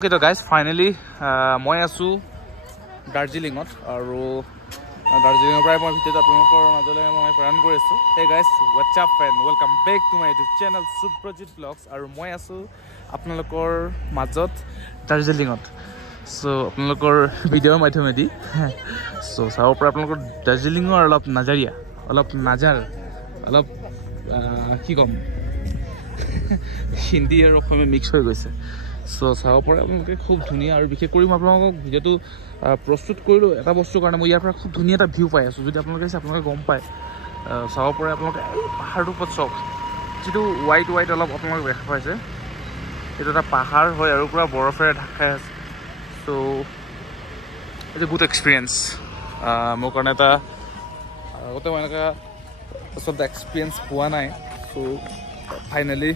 Okay, so guys, finally, মই আছো দাৰ্জিলিঙত আৰু দাৰ্জিলিঙৰ পৰাই মই ভিডিঅ'টো আপোনালোকৰ মাজলৈ মই প্ৰেৰণ কৰিছো। Hey guys, what's up and welcome back to my YouTube channel Suprajit Vlogs আৰু মই আছো আপোনালোকৰ মাজত দাৰ্জিলিঙত। So আপোনালোকৰ ভিডিঅ'ৰ মাধ্যমেদি so চাও পৰা আপোনালোকৰ দাৰ্জিলিঙৰ অলপ নাজাৰিয়া, অলপ নাজাৰ, অলপ কি কম হিন্দী আৰু অসমীয়া মিক্স হৈ গৈছে। সো চাব পাৰে আপোনালোকে খুব ধুনীয়া আৰু বিশেষ কৰি মই আপোনালোকক ভিডিঅ'টো প্ৰস্তুত কৰিলোঁ এটা বস্তুৰ কাৰণে। মই ইয়াৰ পৰা খুব ধুনীয়া এটা ভিউ পাই আছোঁ। যদি আপোনালোকে আপোনালোকে গম পায় চাব পাৰে আপোনালোকে এই পাহাৰটোৰ ওপৰত চাওক, যিটো হোৱাইট অলপ আপোনালোকে দেখা পাইছে, এইটো এটা পাহাৰ হয় আৰু পূৰা বৰফেৰে ঢাক খাই আছে। চ' এইটো গুড এক্সপিৰিয়েঞ্চ মোৰ কাৰণে। এটা আগতে মই এনেকুৱা আচলতে এক্সপিৰিয়েঞ্চ পোৱা নাই। চ' finally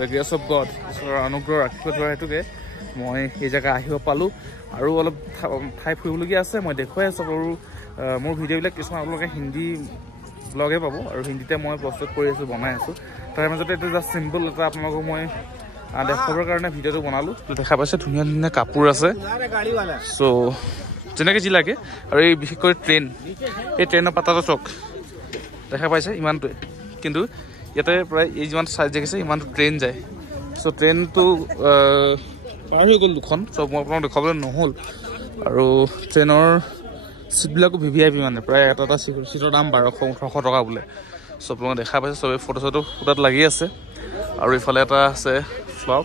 the grace of God, ঈশ্বৰৰ অনুগ্ৰহ ৰাখিব ধৰা হেতুকে মই এই জেগা আহিব পালোঁ আৰু অলপ ঠাই ফুৰিবলগীয়া আছে। মই দেখুৱাই আছোঁ আৰু মোৰ ভিডিঅ'বিলাক কিছুমান আপোনালোকে হিন্দী ব্লগে পাব আৰু হিন্দীতে মই প্ৰস্তুত কৰি আছোঁ, বনাই আছোঁ। তাৰ মাজতে এইটো জাষ্ট চিম্পল এটা আপোনালোকক মই দেখাবৰ কাৰণে ভিডিঅ'টো বনালোঁ। দেখা পাইছে ধুনীয়া ধুনীয়া কাপোৰ আছে। চ' যেনেকৈ যি লাগে আৰু এই বিশেষকৈ ট্ৰেইন, এই ট্ৰেইনৰ পাতাটো চক দেখা পাইছে ইমানটোৱে, কিন্তু ইয়াতে প্ৰায় এই যিমান চাইজ দেখিছে ইমানটো ট্ৰেইন যায়। চ' ট্ৰেইনটো পাৰ হৈ গ'ল দুখন, চব মই আপোনাক দেখুৱাবলৈ নহ'ল। আৰু ট্ৰেইনৰ চিটবিলাকো VVIP, মানে প্ৰায় এটা চিটৰ দাম 1200-1800 টকা বোলে। চ' আপোনালোকে দেখা পাইছে চবেই ফটো ফুটাত লাগি আছে। আৰু ইফালে এটা আছে ফ্লগ,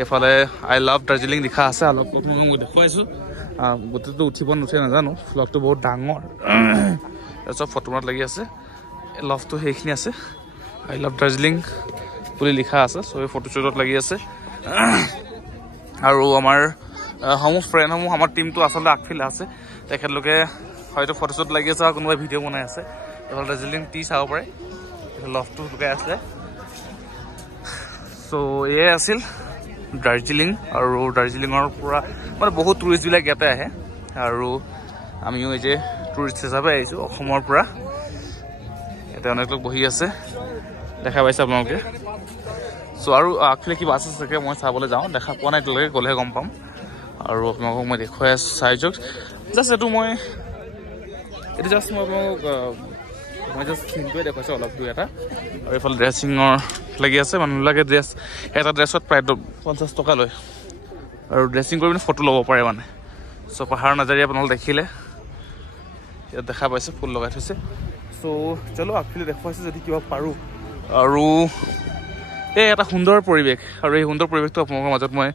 এইফালে I love দাৰ্জিলিং লিখা আছে। অলপ আপোনালোকক মই দেখুৱাইছোঁ, গোটেইটো উঠিব নুঠে নাজানো, ফ্লগটো বহুত ডাঙৰ। চব ফটোত লাগি আছে, লভটো সেইখিনি আছে, I love দাৰ্জিলিং বুলি লিখা আছে। চ' এই ফটোশ্বুটত লাগি আছে। আৰু আমাৰ ফ্ৰেণ্ডসমূহ আমাৰ টিমটো আচলতে আগফালে আছে, তেখেতলোকে হয়তো ফটোশ্বুট লাগি আছে আৰু কোনোবাই ভিডিঅ' বনাই আছে। এইফালে দাৰ্জিলিং টি চাব পাৰে, লভটো লুকাই আছিলে। চ' এয়াই আছিল দাৰ্জিলিং। আৰু দাৰ্জিলিঙৰ পৰা মানে বহুত টুৰিষ্টবিলাক ইয়াতে আহে আৰু আমিও এই যে টুৰিষ্ট হিচাপে আহিছোঁ অসমৰ পৰা। ইয়াতে অনেক লোক বহি আছে, দেখা পাইছে আপোনালোকে। চ' আৰু আগফালে কিবা আছে চাগে, মই চাবলৈ যাওঁ, দেখা পোৱা নাই এতিয়ালৈকে, গ'লেহে গম পাম। আৰু আপোনালোকক মই দেখুৱাই আছোঁ, চাই যাওক। জাষ্ট এইটো মই আপোনালোকক জাষ্ট চিনটোৱে দেখুৱাইছোঁ, অলপ দুই এটা। আৰু এইফালে ড্ৰেছিঙৰ লাগি আছে, মানুহবিলাকে এটা ড্ৰেছত প্ৰায় 50 টকা লয় আৰু ড্ৰেছিং কৰি পিনে ফটো ল'ব পাৰে মানে। চ' পাহাৰ নাজাৰি আপোনালোকে দেখিলে, ইয়াত দেখা পাইছে ফুল লগাই থৈছে। চ' চলো আগফালে দেখুৱাইছোঁ যদি কিবা পাৰোঁ। আৰু এই এটা সুন্দৰ পৰিৱেশ, আৰু এই সুন্দৰ পৰিৱেশটো আপোনালোকৰ মাজত মই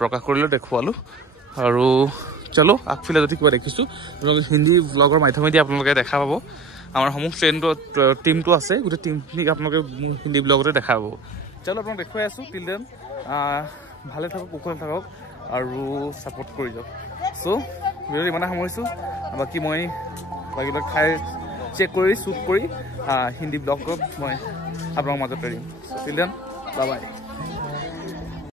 প্ৰকাশ কৰিলোঁ, দেখুৱালোঁ। আৰু চলো আগফালে যদি কিবা দেখিছোঁ আপোনালোকে হিন্দী ব্লগৰ মাধ্যমেদি আপোনালোকে দেখা পাব। আমাৰ সমূহ টিমটো আছে, গোটেই টিমখিনিক আপোনালোকে হিন্দী ব্লগতে দেখা পাব। চলো আপোনাক দেখুৱাই আছোঁ। টিল দেন ভালে থাকক, কুশলে থাকক আৰু ছাপোৰ্ট কৰি যাওক। চ' ভিডিঅ'টো ইমানে সামৰিছোঁ। বাকী মই বাকীবিলাক ঠাই চেক কৰি শ্বুট কৰি হিন্দী ব্লগত মই আপোনালোকৰ মাজত এৰিম। Till then bye bye.